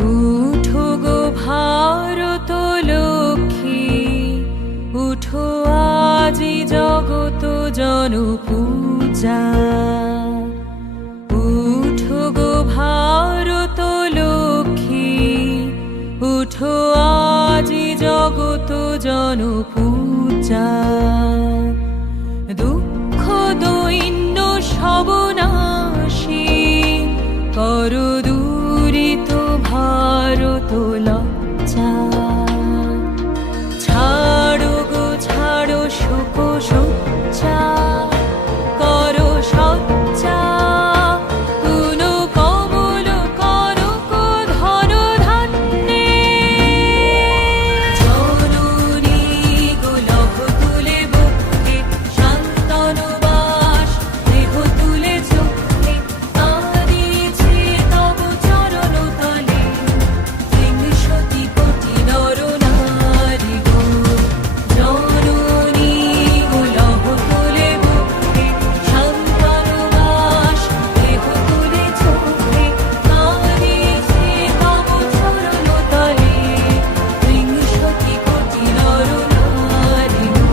উঠো গো ভারত লক্ষ্মী, উঠো আজি জগত জনপূজা। উঠো গো ভারত লক্ষ্মী, উঠো আজি জগত জনপূজা। দুঃখ দৈন্য সবনাশী কর দূরিত ভারত লজ্জা। ছাড়ো গো ছাড়ো শোক সজ্জা, করো সজ্জা পুন কমল করক ধন ধান্যে। জননী গো লভ তুলে বুকে, শান্তনু বাস দেহ তুলে চোখে, কাঁদিছে তব চরণ তলে বিংশতি কোটি নর নারী গো। জননী গো লভ তুলে বুকে, শান্তনু বাস দেহ তুলে চোখে, কাঁদিছে তব চরণ তলে বিংশতি কোটি নর নারী গো।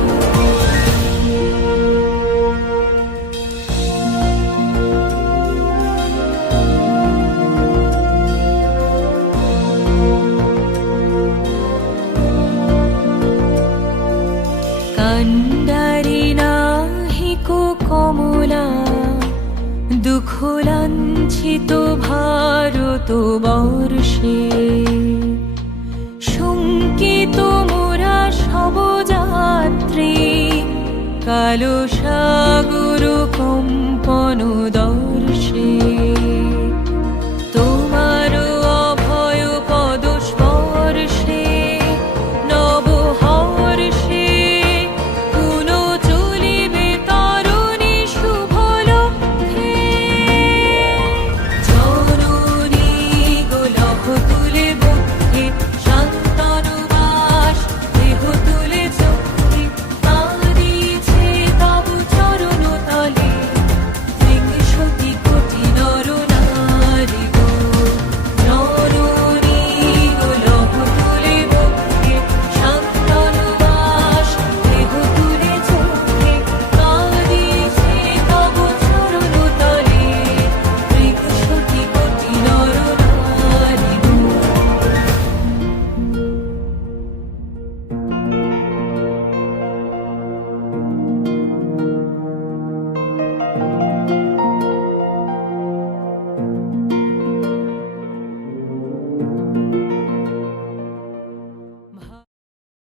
কান্ডারি নাহিক কমলা, দুঃখ লাঞ্ছিত ভারত বর্ষে। শঙ্কিত মোরা সব যাত্রী, কালো সাগর কম্পন